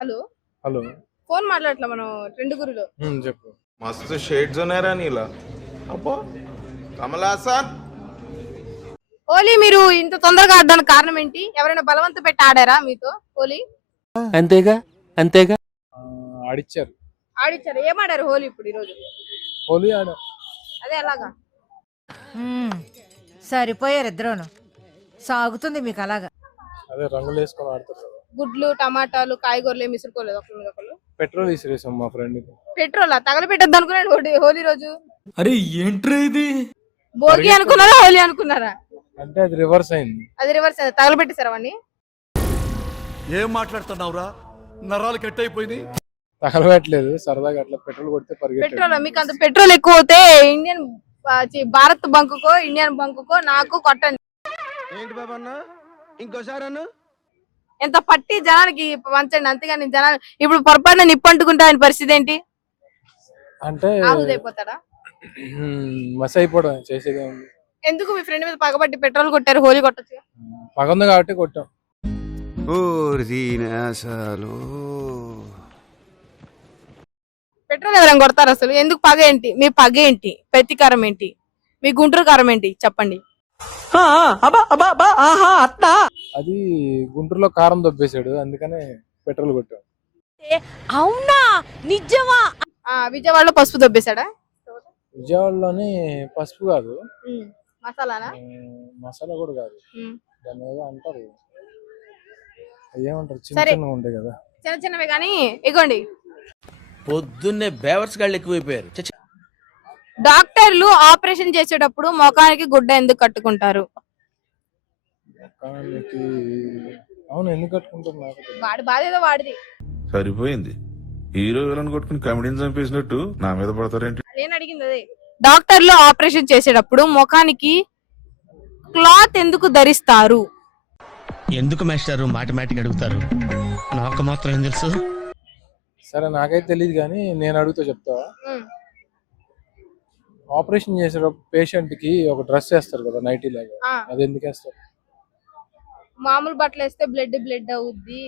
Hello. Hello. Phone మాట్లాడట్లా మనం trend గురిలో. చెప్పు. मस्त शेड्स ఉన్నాయరా నీలా. అబ్బో కమల్ హాసన్. హోలీ మీరు ఇంత తొందరగా ఆడడానికి కారణం ఏంటి? ఎవరైనా బలవంత పెట్టి ఆడారా మీతో హోలీ? అంతేగా అంతేగా. ఆడిచ్చారు. ఆడిచ్చారు. ఏం ఆడారు హోలీ ఇప్పుడు ఈరోజు? హోలీ ఆడా. అదే అలాగా. సరిపోయారు ఇద్దరును. సాగుతుంది మీకు అలాగా. అదే రంగులు వేసుకొని ఆడతారు కదా. గుడ్లు, టమాటాలు, కాయగూరలు ఏమి విసురుకోలేదు ఒకరి మీద ఒకళ్ళు? పెట్రోల్ విసిరేసాం మా ఫ్రెండ్. పెట్రోల్ తగలబెట్టద్దు అనుకున్నాడు హోలీ రోజు. అరే ఏంట్రా ఇది? భోగి అనుకున్నారా హోలీ అనుకున్నారా? అంటే అది రివర్స్ అయింది. అది రివర్స్ తగలబెట్టేశారు అవన్నీ. ఏం మాట్లాడుతున్నావురా? నరాలు కట్ అయిపోయింది. తగలబెట్టలేదు, సరదాగా అట్లా పెట్రోల్ కొడితే పెట్రోల్ పరిగెట్టాడు. మీకు అంత పెట్రోల్ ఎక్కువ అవుతే ఇండియన్ భారత్ బంకుకో ఇండియన్ బంకుకో నాకు కొట్టండి. ఏంటి బాబా అన్న? ఇంకోసారి అన్న ఎంత పట్టి జనానికి పంచండి, అంతేగాని జనాలు ఇప్పుడు పొరపాటున నిప్పంటుకుంటే ఆయన పరిస్థితి ఏంటి? అంటే ఆహుదైపోతాడా? మస్ అయిపోవడం చేసేది ఉంది. ఎందుకు మీ ఫ్రెండ్ మీద పగబట్టి పెట్రోల్ కొట్టారు? హోలీ కొట్టచ్చు. పగ ఉంది కాబట్టి కొట్టాం. పెట్రోల్ ఎవరైనా కొడతారు అసలు? ఎందుకు? పగ ఏంటి? మీ పగ ఏంటి? ప్రతీకారం ఏంటి? మీ గుంటూరు కారం ఏంటి చెప్పండి. అది గుంటూరులో కారం దొబ్బేశాడు, అందుకనే పెట్రోల్ కొట్టాం. అవునా? నిజమా? విజయవాడలో పసుపు దొబ్బేశాడా? విజయవాడలోని పసుపు కాదు, మసాలానా? మసాలా కూడా కాదు, దాన్ని ఏదో అంటారు, ఏమంటారు, చిన్న సరే. చిన్నగా ఉంటాయి కదా. చిన్న చిన్నవే కానీ ఇగోండి. పొద్దున్నే బేవర్స్ గాళ్ళు ఎక్కువైపోయారు. డాక్టర్లు ఆపరేషన్ చేసేటప్పుడు ముఖానికి గుడ్డ ఎందుకు కట్టుకుంటారు? ముఖానికి అవును, ఎందుకు కట్టుకుంటారు? నాకు తెలియదు. వాడి బాధ ఏదో వాడిది. సరిపోయింది. హీరో విలన్ కొట్టుకుని కమెడీని చంపేసినట్టు నా మీద పడతారేంటి? నేను అడిగింది అదే. డాక్టర్లు ఆపరేషన్ చేసేటప్పుడు ముఖానికి క్లాత్ ఎందుకు ధరిస్తారు? ఎందుకు మాస్టారు మాటిమాటికి అడుగుతారు? నాకు మాత్రం ఏం తెలుసు. సరే, నాకైతే తెలియదు కానీ నేను అడుగుతా, చెప్తా. ఆపరేషన్ చేసేటప్పుడు పేషెంట్ కి ఒక డ్రెస్ వేస్తారు కదా, నైటీ లాగా, అది ఎందుకు వేస్తారు? మామూలు బట్టలు వేస్తే బ్లడ్ బ్లడ్ అవుద్ది.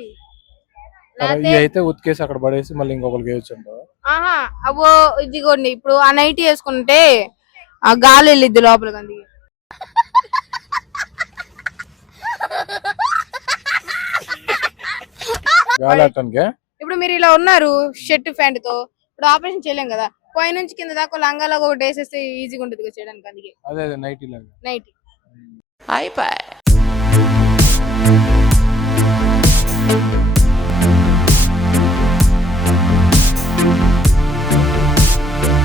ఇవి అయితే ఉతికేసి అక్కడ పడేసి మళ్ళీ ఇంకొకరికి వేయచ్చు అంటావా? ఆహా, అవో ఇదిగోండి, ఇప్పుడు ఆ నైటీ వేసుకుంటే ఆ గాలి వెళ్ళిద్ది లోపలికి, అందుకే. గాలి ఆడటానికే. ఇప్పుడు మీరు ఇలా ఉన్నారు షర్ట్ ప్యాంట్ తో, ఇప్పుడు ఆపరేషన్ చేయలేం కదా, పై నుంచి కింద దాకా లంగాలాగా ఒకటి వేసేస్తే ఈజీగా ఉంటుంది చేయడానికి, అందుకే అదే నైటీ లాగా. నైటీ. అయిపోయి